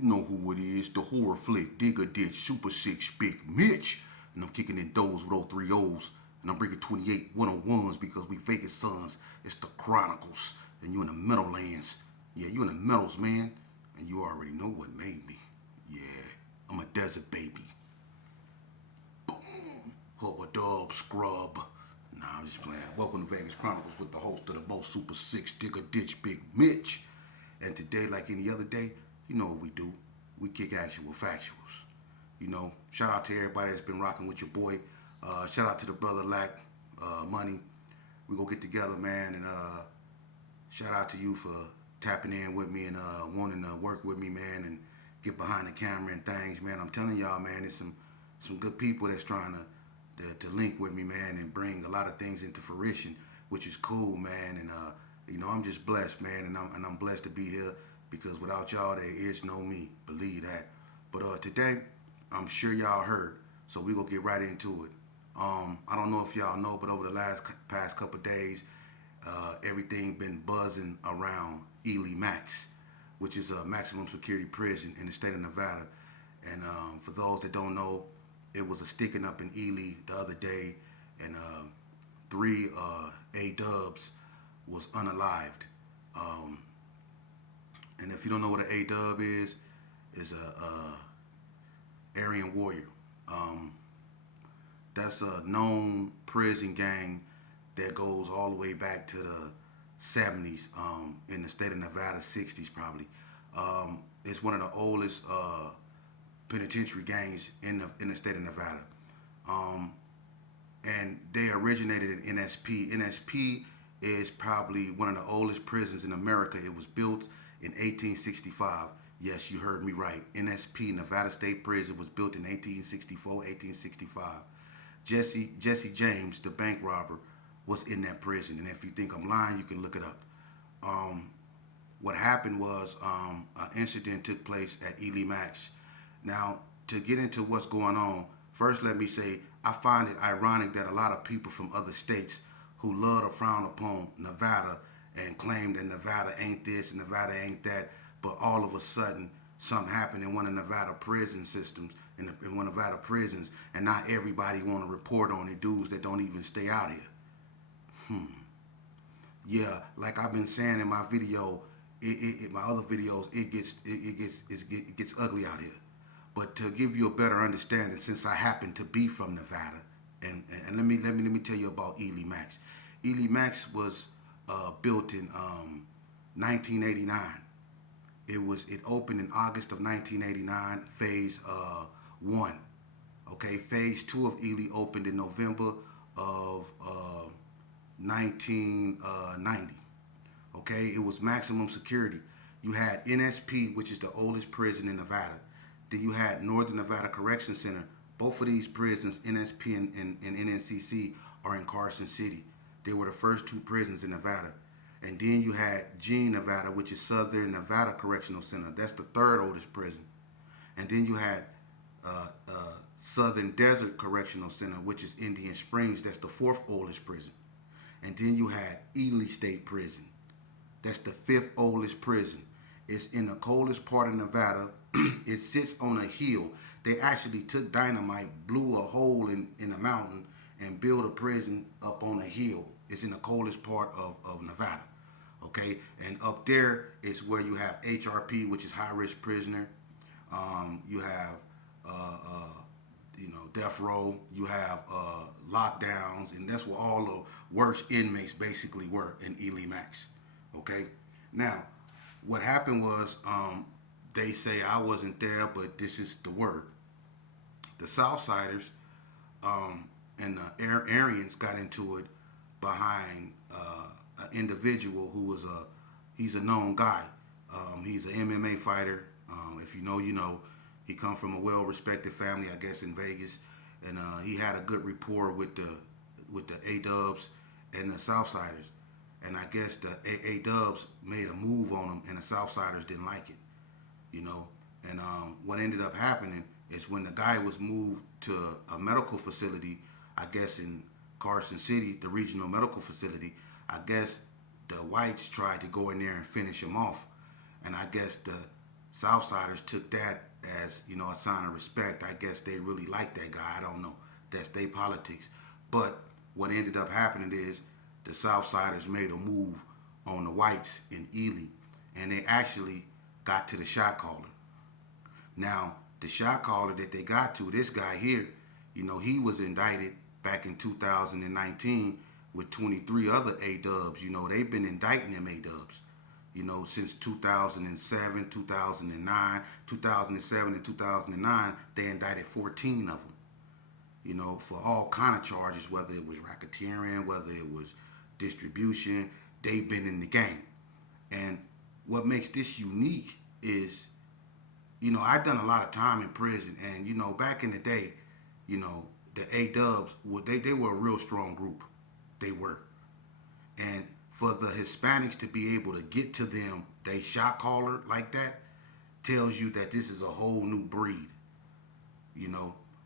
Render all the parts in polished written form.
You know who it is, the horror flick, Digger Ditch, Super 6, Big Mitch. And I'm kicking in doors with all three O's. And I'm bringing 28 101s because we Vegas sons. It's the Chronicles. And you in the Meadowlands. Yeah, you in the Meadows, man. And you already know what made me. Yeah, I'm a desert baby. Boom. Hubba dub scrub. Nah, I'm just playing. Welcome to Vegas Chronicles with the host of the most Super 6, Digger Ditch, Big Mitch. And today, like any other day, you know what we do. We kick actual factuals. You know, shout out to everybody that's been rocking with your boy. Shout out to the brother Lack Money. We gonna get together, man, and shout out to you for tapping in with me and wanting to work with me, man, and get behind the camera and things, man. I'm telling y'all, man, there's some good people that's trying to link with me, man, and bring a lot of things into fruition, which is cool, man. And you know, I'm just blessed, man, and I'm blessed to be here because without y'all, there is no me. Believe that. But today, I'm sure y'all heard, so we gonna get right into it. I don't know if y'all know, but over the past couple of days, everything been buzzing around Ely Max, which is a maximum security prison in the state of Nevada. And for those that don't know, it was a sticking up in Ely the other day, and three A-dubs was unalived. And if you don't know what an A-dub is a Aryan warrior. That's a known prison gang that goes all the way back to the 70s in the state of Nevada, 60s probably. It's one of the oldest penitentiary gangs in the state of Nevada. And they originated in NSP. NSP is probably one of the oldest prisons in America. It was built in 1865. Yes, you heard me right. NSP, Nevada State Prison, was built in 1864, 1865. Jesse James, the bank robber, was in that prison. And if you think I'm lying, you can look it up. What happened was an incident took place at Ely Max. Now, to get into what's going on, first let me say, I find it ironic that a lot of people from other states who love to frown upon Nevada and claim that Nevada ain't this and Nevada ain't that, but all of a sudden something happened in one of Nevada prison systems, in one of Nevada prisons, and not everybody want to report on it, dudes that don't even stay out here. Yeah, like I've been saying in my video, my other videos, it gets ugly out here. But to give you a better understanding, since I happen to be from Nevada, and let me tell you about Ely Max. Ely Max was built in 1989. It opened in August of 1989, phase 1. Okay, phase 2 of Ely opened in November of 1990. Okay, it was maximum security. You had NSP, which is the oldest prison in Nevada. Then you had Northern Nevada Correction Center. Both of these prisons, NSP and NNCC, are in Carson City. They were the first two prisons in Nevada. And then you had Gene, Nevada, which is Southern Nevada Correctional Center. That's the third oldest prison. And then you had Southern Desert Correctional Center, which is Indian Springs. That's the fourth oldest prison. And then you had Ely State Prison. That's the fifth oldest prison. It's in the coldest part of Nevada. It sits on a hill. They actually took dynamite, blew a hole in the mountain, and built a prison up on a hill. It's in the coldest part of Nevada. Okay? And up there is where you have HRP, which is high risk prisoner. You have death row. You have lockdowns, and that's where all the worst inmates basically were in Ely Max. Okay? Now, what happened was they say I wasn't there, but this is the word. The Southsiders and the Aryans got into it behind an individual who was he's a known guy. He's an MMA fighter. If you know, you know. He come from a well-respected family, I guess, in Vegas, and he had a good rapport with the A-dubs and the Southsiders. And I guess the A-dubs made a move on him, and the Southsiders didn't like it, you know. And what ended up happening is when the guy was moved to a medical facility, I guess in Carson City, the regional medical facility, I guess the whites tried to go in there and finish him off. And I guess Southsiders took that as, a sign of respect. I guess they really like that guy. I don't know. That's their politics. But what ended up happening is the Southsiders made a move on the whites in Ely, and they actually got to the shot caller. Now, the shot caller that they got to, this guy here, he was indicted back in 2019 with 23 other A-dubs. They've been indicting them A-dubs, since 2007, 2009, 2007 and 2009, they indicted 14 of them, for all kind of charges, whether it was racketeering, whether it was distribution. They've been in the game. And what makes this unique is, I've done a lot of time in prison, and, back in the day, the A-dubs, they were a real strong group. They were. And for the Hispanics to be able to get to them, they shot caller like that, tells you that this is a whole new breed,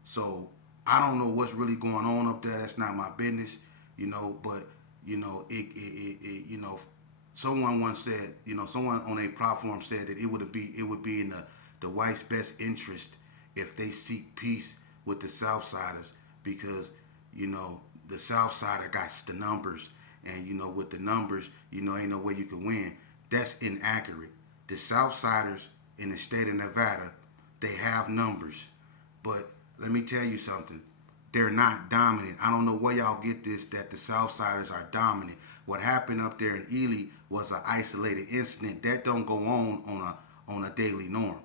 So I don't know what's really going on up there. That's not my business, but, someone once said, someone on a platform said that it would be in the whites' best interest if they seek peace with the Southsiders, because, the Southsider got the numbers, and, with the numbers, ain't no way you can win. That's inaccurate. The Southsiders in the state of Nevada, they have numbers, but let me tell you something. They're not dominant. I don't know where y'all get this, that the Southsiders are dominant. What happened up there in Ely was an isolated incident. That don't go on a daily norm.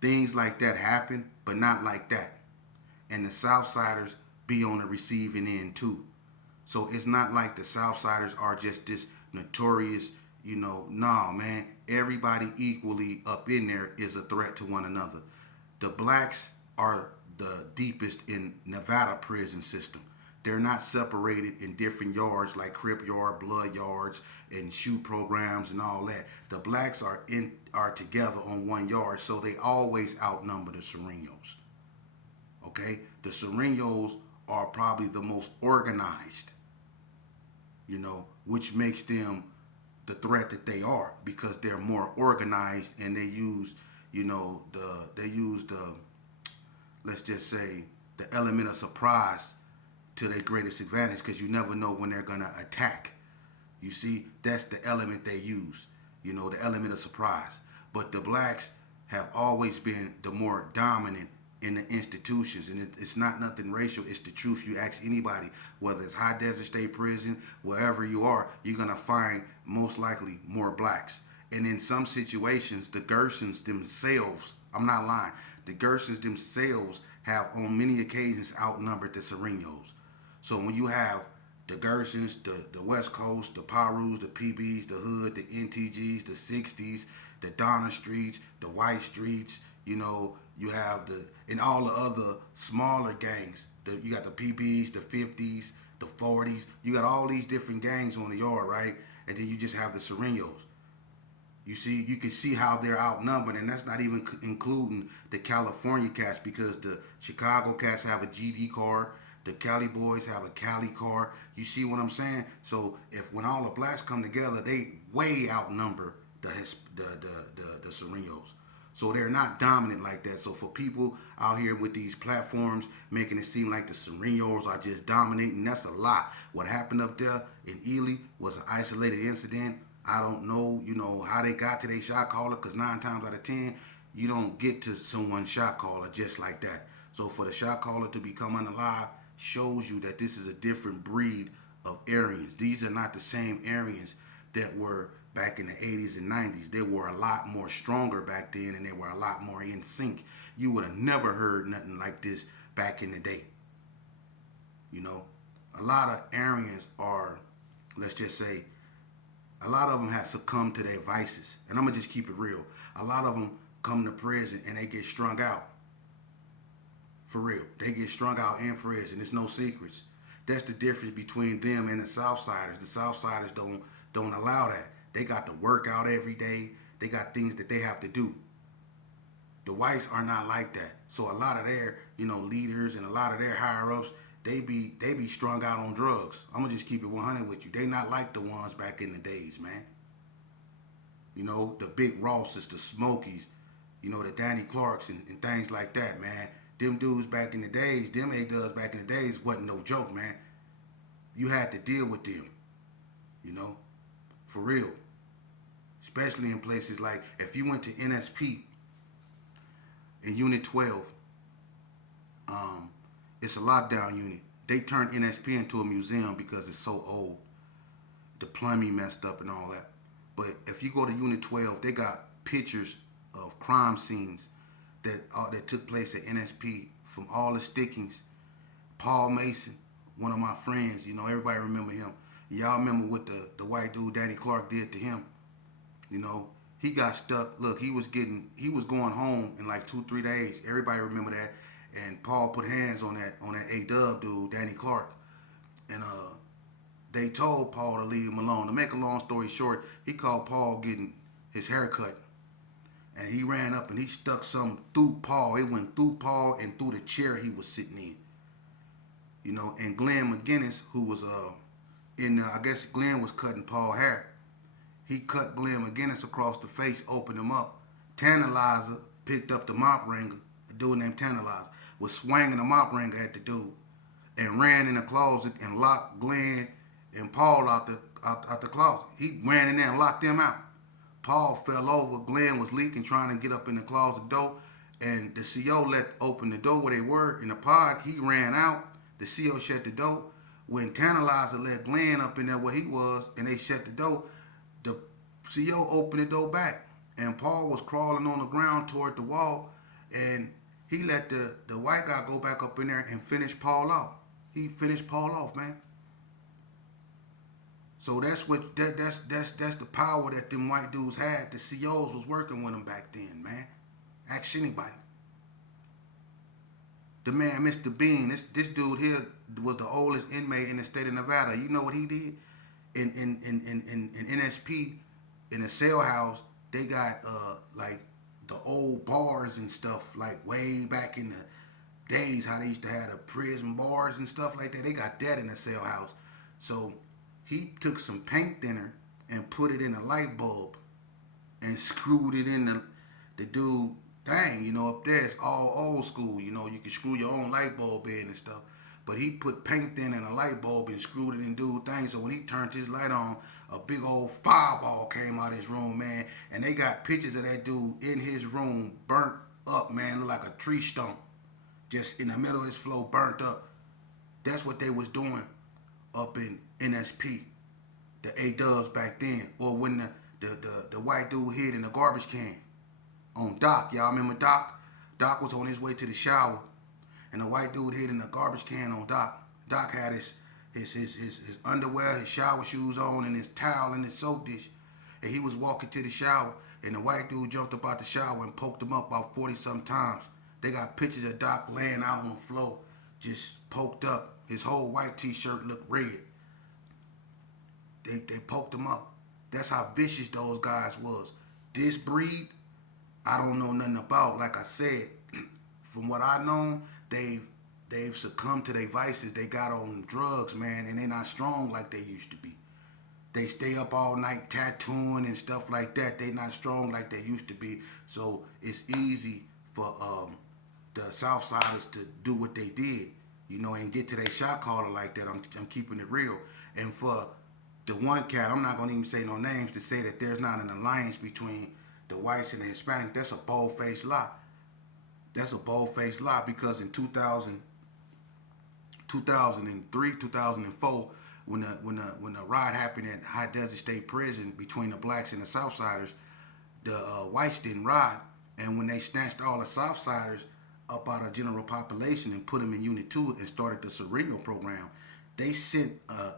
Things like that happen, but not like that. And the Southsiders be on the receiving end too. So it's not like the Southsiders are just this notorious, nah, man. Everybody equally up in there is a threat to one another. The blacks are the deepest in Nevada prison system. They're not separated in different yards like Crip yard, blood yards, and shoot programs and all that. The blacks are together on one yard, so they always outnumber the Serenos. Okay? The Serenos are probably the most organized, which makes them the threat that they are, because they're more organized, and they use, the let's just say, the element of surprise to their greatest advantage, because you never know when they're going to attack. You see, that's the element they use, the element of surprise. But the blacks have always been the more dominant in the institutions, and it's not nothing racial. It's the truth. You ask anybody, whether it's High Desert State Prison, wherever you are, you're going to find most likely more blacks. And in some situations, the Gersons themselves, I'm not lying, the Gersons themselves have on many occasions outnumbered the Serenos. So when you have the Gersons, the West Coast, the Parus, the PBs, the Hood, the NTGs, the 60s, the Donna Streets, the White Streets, you have and all the other smaller gangs. You got the PBs, the 50s, the 40s. You got all these different gangs on the yard, right? And then you just have the Serenos. You see, you can see how they're outnumbered, and that's not even including the California cats, because the Chicago cats have a GD card, the Cali boys have a Cali card. You see what I'm saying? So when all the blacks come together, they way outnumber the Serenos. So they're not dominant like that. So for people out here with these platforms making it seem like the Serenos are just dominating, that's a lot. What happened up there in Ely was an isolated incident. I don't know, how they got to their shot caller, because 9 times out of 10, you don't get to someone's shot caller just like that. So for the shot caller to become unalive shows you that this is a different breed of Aryans. These are not the same Aryans that were back in the 80s and 90s. They were a lot more stronger back then, and they were a lot more in sync. You would have never heard nothing like this back in the day. A lot of Aryans are, let's just say, a lot of them have succumbed to their vices. And I'm going to just keep it real. A lot of them come to prison and they get strung out. For real. They get strung out in prison. There's no secrets. That's the difference between them and the Southsiders. The Southsiders don't allow that. They got to work out every day. They got things that they have to do. The whites are not like that. So a lot of their, leaders and a lot of their higher ups, they be strung out on drugs. I'm gonna just keep it 100 with you. They not like the ones back in the days, man. You know, the big Rosses, the Smokies, you know, the Danny Clarks and things like that, man. Them dudes back in the days, them A-Dubs back in the days wasn't no joke, man. You had to deal with them, you know, for real. Especially in places like, if you went to NSP in Unit 12, it's a lockdown unit. They turned NSP into a museum because it's so old. The plumbing messed up and all that. But if you go to Unit 12, they got pictures of crime scenes that took place at NSP from all the stickings. Paul Mason, one of my friends, you know, everybody remember him. Y'all remember what the white dude Danny Clark did to him. You know, he got stuck. Look, he was going home in like 2-3 days. Everybody remember that. And Paul put hands on that A-Dub dude, Danny Clark. And they told Paul to leave him alone. To make a long story short, he called Paul getting his hair cut. And he ran up and he stuck something through Paul. It went through Paul and through the chair he was sitting in. You know, and Glenn McGinnis, who was I guess Glenn was cutting Paul's hair. He cut Glenn McGinnis across the face, opened him up. Tantalizer picked up the mop wringer, a dude named Tantalizer, was swinging the mop wringer at the dude and ran in the closet and locked Glenn and Paul out the closet. He ran in there and locked them out. Paul fell over. Glenn was leaking, trying to get up in the closet door, and the CO let open the door where they were in the pod. He ran out. The CO shut the door. When Tantalizer let Glenn up in there where he was, and they shut the door, the CO opened the door back, and Paul was crawling on the ground toward the wall, and he let the white guy go back up in there and finish Paul off. He finished Paul off, man. So that's the power that them white dudes had. The COs was working with them back then, man. Ask anybody. The man, Mr. Bean, this dude here was the oldest inmate in the state of Nevada. You know what he did? In NSP, in a cell house, they got like the old bars and stuff, like way back in the days, how they used to have the prison bars and stuff like that. They got that in the cell house. So he took some paint thinner and put it in a light bulb and screwed it in the dude thing. You know, up there it's all old school. You know, you can screw your own light bulb in and stuff. But he put paint thinner in a light bulb and screwed it in dude thing. So when he turned his light on, a big old fireball came out of his room, man. And they got pictures of that dude in his room, burnt up, man, look like a tree stump. Just in the middle of his floor, burnt up. That's what they was doing up in NSP, the A-Dubs back then. Or when the white dude hid in the garbage can on Doc. Y'all remember Doc? Doc was on his way to the shower, and the white dude hid in the garbage can on Doc. Doc had his underwear, his shower shoes on, and his towel and his soap dish. And he was walking to the shower, and the white dude jumped up out the shower and poked him up about 40-something times. They got pictures of Doc laying out on the floor, just poked up. His whole white t-shirt looked red. They poked him up. That's how vicious those guys was. This breed, I don't know nothing about. Like I said, from what I know, they've succumbed to their vices. They got on drugs, man, and they're not strong like they used to be. They stay up all night tattooing and stuff like that. They not strong like they used to be. So it's easy for the Southsiders to do what they did, you know, and get to their shot caller like that. I'm keeping it real. And for the one cat, I'm not going to even say no names, to say that there's not an alliance between the whites and the Hispanic, that's a bold-faced lie. That's a bold-faced lie, because in 2003, 2004, when the riot happened at High Desert State Prison between the blacks and the Southsiders, the whites didn't riot. And when they snatched all the Southsiders up out of general population and put them in Unit 2 and started the Sereno program, they sent a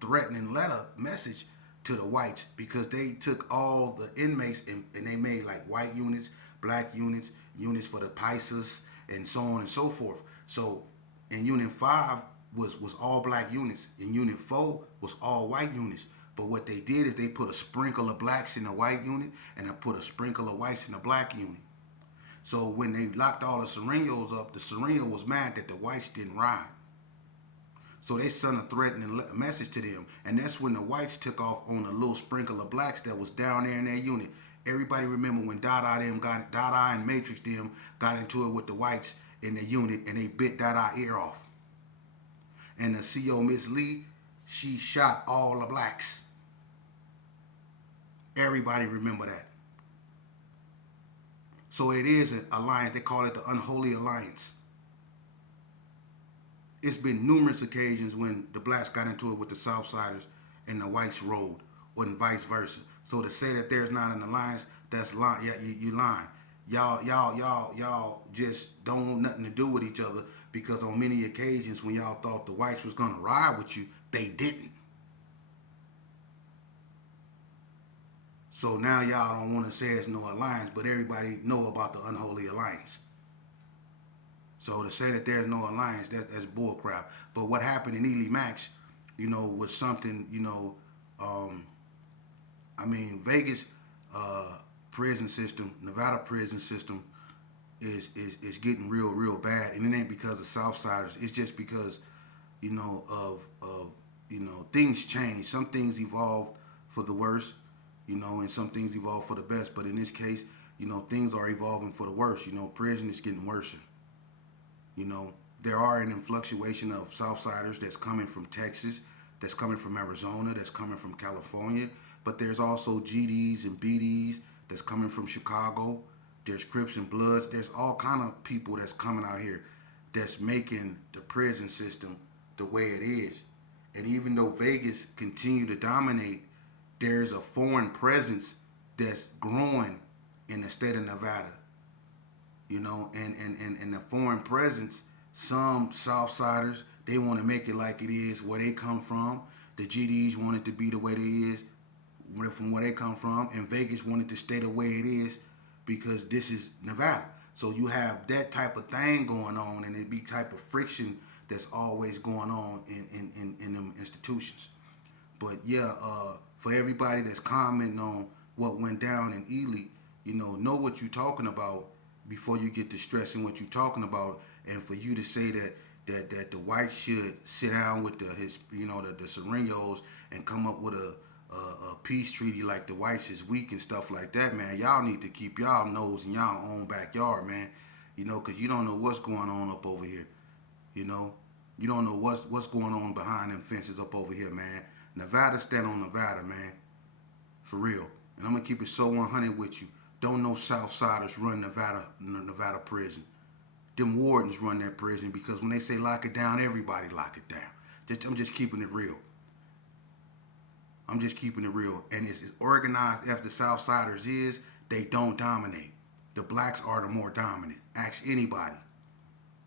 threatening letter message to the whites, because they took all the inmates and they made like white units, black units, units for the Pisces, and so on and so forth. So in Unit 5 was all black units. In Unit 4 was all white units. But what they did is they put a sprinkle of blacks in the white unit, and they put a sprinkle of whites in the black unit. So when they locked all the Serenos up, the Sereno was mad that the whites didn't ride. So they sent a threatening message to them. And that's when the whites took off on a little sprinkle of blacks that was down there in their unit. Everybody remember when D.O.A and Matrix them got into it with the whites in the unit and they bit D.O.A ear off. And the CO Miss Lee, she shot all the blacks. Everybody remember that. So it is an alliance. They call it the Unholy Alliance. It's been numerous occasions when the blacks got into it with the Southsiders and the whites rolled, or vice versa. So to say that there's not an alliance, that's lying. Yeah, you lying. Y'all just don't want nothing to do with each other, because on many occasions when y'all thought the whites was gonna ride with you, they didn't. So now y'all don't want to say it's no alliance, but everybody know about the Unholy Alliance. So to say that there's no alliance, that's bullcrap. But what happened in Ely Max, was something, Vegas prison system, Nevada prison system is getting real bad, and it ain't because of Southsiders. It's just because, of things change. Some things evolve for the worse, and some things evolve for the best. But in this case, things are evolving for the worse. Prison is getting worse. There are an influctuation of Southsiders that's coming from Texas, that's coming from Arizona, that's coming from California. But there's also GDs and BDs that's coming from Chicago. There's Crips and Bloods. There's all kind of people that's coming out here that's making the prison system the way it is. And even though Vegas continue to dominate, there's a foreign presence that's growing in the state of Nevada. And the foreign presence, some Southsiders, they want to make it like it is where they come from. The GDs want it to be the way it is from where they come from, and Vegas wanted to stay the way it is because this is Nevada. So you have that type of thing going on, and it be type of friction that's always going on in them institutions. But yeah, for everybody that's commenting on what went down in Ely, know what you're talking about before you get to stressing what you're talking about. And for you to say that the whites should sit down with the Serenos and come up with a peace treaty like the whites is weak and stuff like that, man, y'all need to keep y'all nose in y'all own backyard, man. Because you don't know what's going on up over here. You don't know what's going on behind them fences up over here, man. Nevada stand on Nevada, man. For real. And I'm going to keep it so 100 with you. Don't no Southsiders run Nevada prison. Them wardens run that prison, because when they say lock it down, everybody lock it down. I'm just keeping it real. I'm just keeping it real. And it's as organized as the Southsiders is, they don't dominate. The blacks are the more dominant. Ask anybody.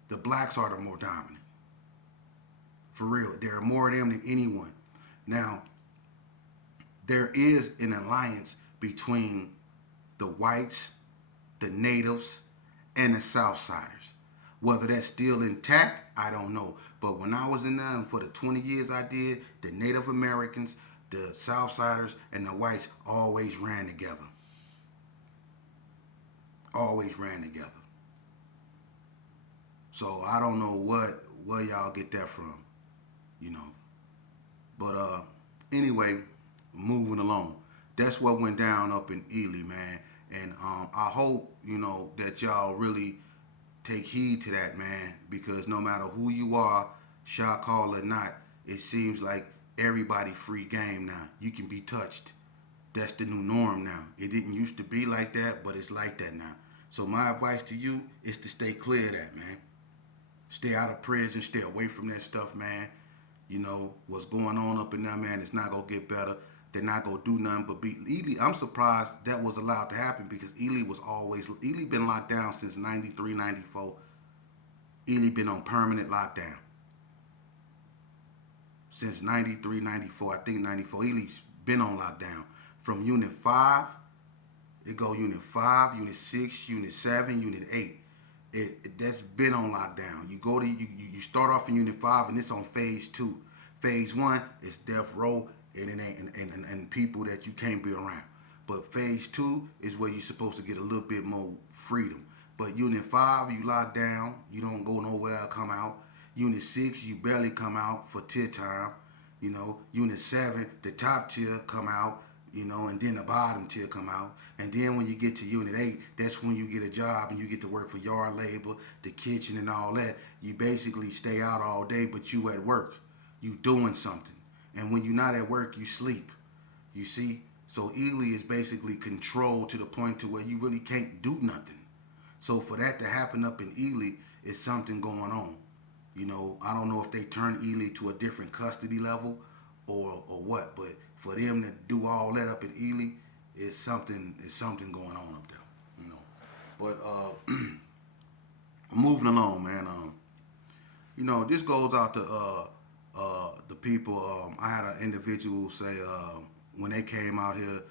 The blacks are the more dominant. For real. There are more of them than anyone. Now, there is an alliance between the whites, the natives, and the Southsiders. Whether that's still intact, I don't know. But when I was in there, and for the 20 years I did, the Native Americans, the Southsiders, and the whites always ran together. Always ran together. So I don't know where y'all get that from, But anyway, moving along. That's what went down up in Ely, man. And I hope, that y'all really take heed to that, man. Because no matter who you are, shot call or not, it seems like everybody free game now. You can be touched. That's the new norm now. It didn't used to be like that, but it's like that now. So my advice to you is to stay clear of that, man. Stay out of prison. Stay away from that stuff, man. What's going on up in there, man, it's not going to get better. They're not going to do nothing but beat Ely. I'm surprised that was allowed to happen, because Ely been locked down since 93, 94. Ely been on permanent lockdown. Since 93, 94, I think 94, Ely's been on lockdown. From Unit 5, it go Unit 5, Unit 6, Unit 7, Unit 8. That's been on lockdown. You start off in Unit 5, and it's on Phase 2. Phase 1 is death row and people that you can't be around. But Phase 2 is where you're supposed to get a little bit more freedom. But Unit 5, you lock down. You don't go nowhere, come out. Unit 6, you barely come out for tier time. Unit 7, the top tier come out, and then the bottom tier come out. And then when you get to Unit 8, that's when you get a job and you get to work for yard labor, the kitchen and all that. You basically stay out all day, but you at work. You doing something. And when you're not at work, you sleep. You see? So Ely is basically controlled to the point to where you really can't do nothing. So for that to happen up in Ely, it's something going on. I don't know if they turn Ely to a different custody level or what, but for them to do all that up in Ely, it's something going on up there. But moving along, man. This goes out to the people. I had an individual say when they came out here,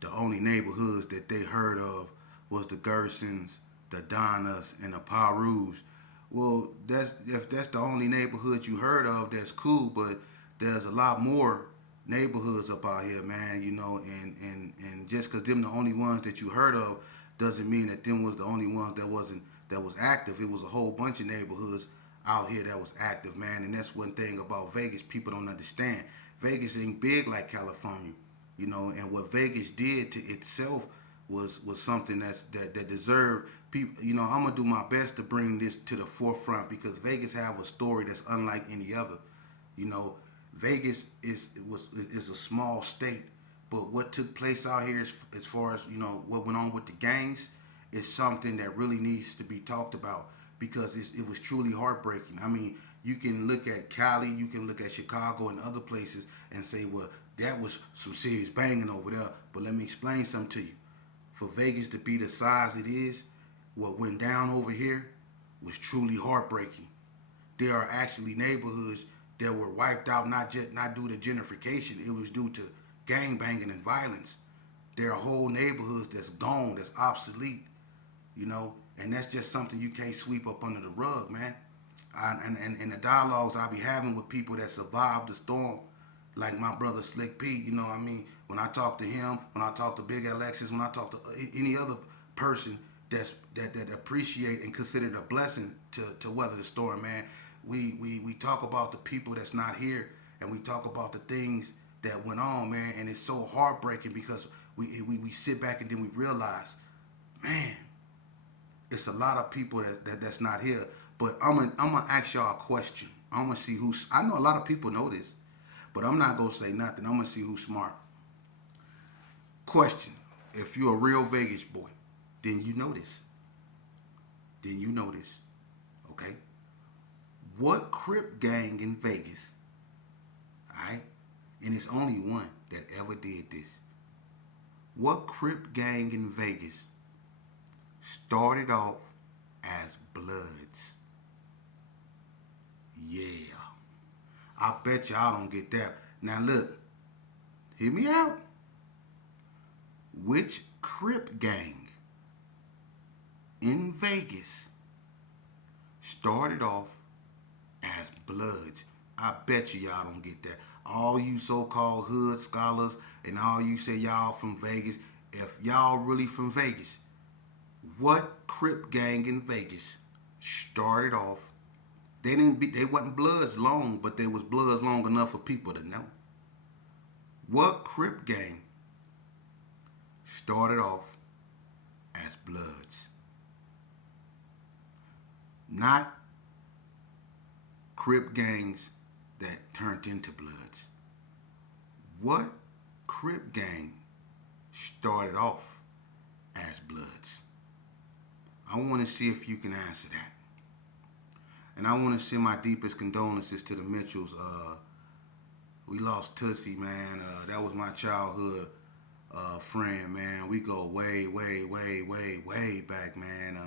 the only neighborhoods that they heard of was the Gersons, the Donnas, and the Parus. Well, if that's the only neighborhood you heard of, that's cool. But there's a lot more neighborhoods up out here, man. And just because them the only ones that you heard of doesn't mean that them was the only ones that was active. It was a whole bunch of neighborhoods out here that was active, man. And that's one thing about Vegas people don't understand. Vegas ain't big like California, and what Vegas did to itself was something that deserved people. I'm gonna do my best to bring this to the forefront because Vegas have a story that's unlike any other. Vegas is a small state, but what took place out here as far as what went on with the gangs is something that really needs to be talked about because it was truly heartbreaking. I mean, you can look at Cali, you can look at Chicago and other places and say, well, that was some serious banging over there. But let me explain something to you. For Vegas to be the size it is, what went down over here was truly heartbreaking. There are actually neighborhoods that were wiped out not due to gentrification, it was due to gang banging and violence. There are whole neighborhoods that's gone, that's obsolete, and that's just something you can't sweep up under the rug, man. And the dialogues I be having with people that survived the storm, like my brother Slick P, when I talk to him, when I talk to Big Alexis, when I talk to any other person that appreciate and consider it a blessing to weather the storm, man, we talk about the people that's not here, and we talk about the things that went on, man, and it's so heartbreaking because we sit back and then we realize, man, it's a lot of people that's not here. But I'm gonna ask y'all a question. I'm gonna see who's. I know a lot of people know this, but I'm not gonna say nothing. I'm gonna see who's smart. Question: if you're a real Vegas boy, then you know this. Okay? What Crip gang in Vegas? Alright? And it's only one that ever did this. What Crip gang in Vegas started off as Bloods? Yeah. I bet y'all don't get that. Now look, hear me out. Which Crip gang in Vegas started off as Bloods? I bet y'all don't get that. All you so-called hood scholars and all you say y'all from Vegas, if y'all really from Vegas, what Crip gang in Vegas started off? They wasn't Bloods long, but they was Bloods long enough for people to know. What Crip gang started off as Bloods? Not Crip gangs that turned into Bloods. What Crip gang started off as Bloods? I want to see if you can answer that. And I want to send my deepest condolences to the Mitchells. We lost Tussie, man. That was my childhood friend, man. We go way, way, way, way, way back, man.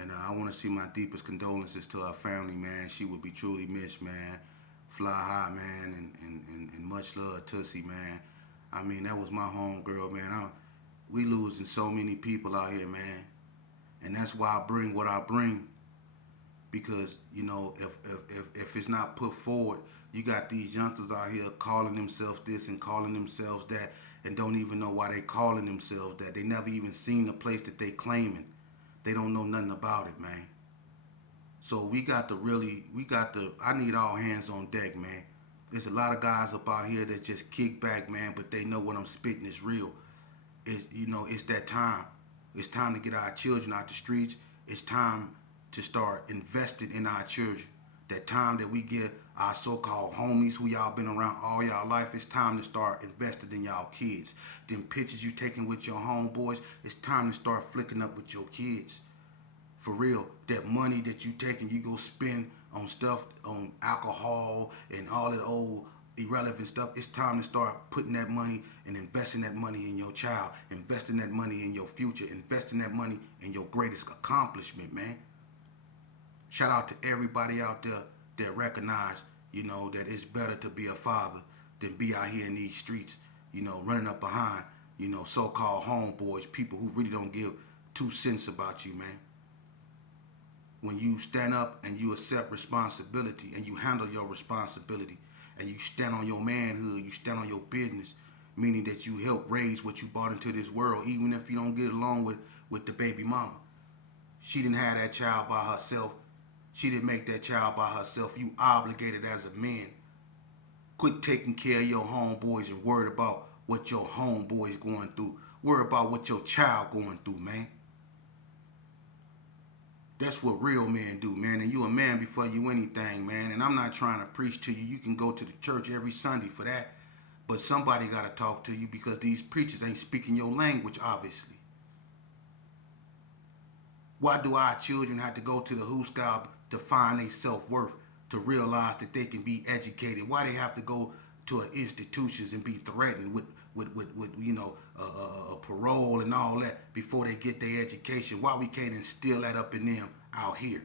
And I want to see my deepest condolences to our family, man. She would be truly missed, man. Fly high, man, and much love, Tussie, man. I mean, that was my home girl, man. We losing so many people out here, man. And that's why I bring what I bring. Because, if it's not put forward, you got these youngsters out here calling themselves this and calling themselves that and don't even know why they calling themselves that. They never even seen the place that they claiming. They don't know nothing about it, man. So I need all hands on deck, man. There's a lot of guys up out here that just kick back, man, but they know what I'm spitting is real. It's that time. It's time to get our children out the streets. It's time to start investing in our children. That time that we get our so-called homies who y'all been around all y'all life, it's time to start investing in y'all kids. Them pictures you taking with your homeboys, it's time to start flicking up with your kids. For real, that money that you take and you go spend on stuff, on alcohol and all that old irrelevant stuff, it's time to start putting that money and investing that money in your child, investing that money in your future, investing that money in your greatest accomplishment, man. Shout out to everybody out there that recognize, that it's better to be a father than be out here in these streets, running up behind, so-called homeboys, people who really don't give 2 cents about you, man. When you stand up and you accept responsibility and you handle your responsibility and you stand on your manhood, you stand on your business, meaning that you help raise what you brought into this world, even if you don't get along with the baby mama. She didn't have that child by herself. She didn't make that child by herself. You obligated as a man. Quit taking care of your homeboys and worried about what your homeboys going through. Worry about what your child going through, man. That's what real men do, man. And you a man before you anything, man. And I'm not trying to preach to you. You can go to the church every Sunday for that. But somebody got to talk to you because these preachers ain't speaking your language, obviously. Why do our children have to go to the hoosgow to find their self-worth, to realize that they can be educated? Why they have to go to institutions and be threatened with parole and all that before they get their education? Why we can't instill that up in them out here?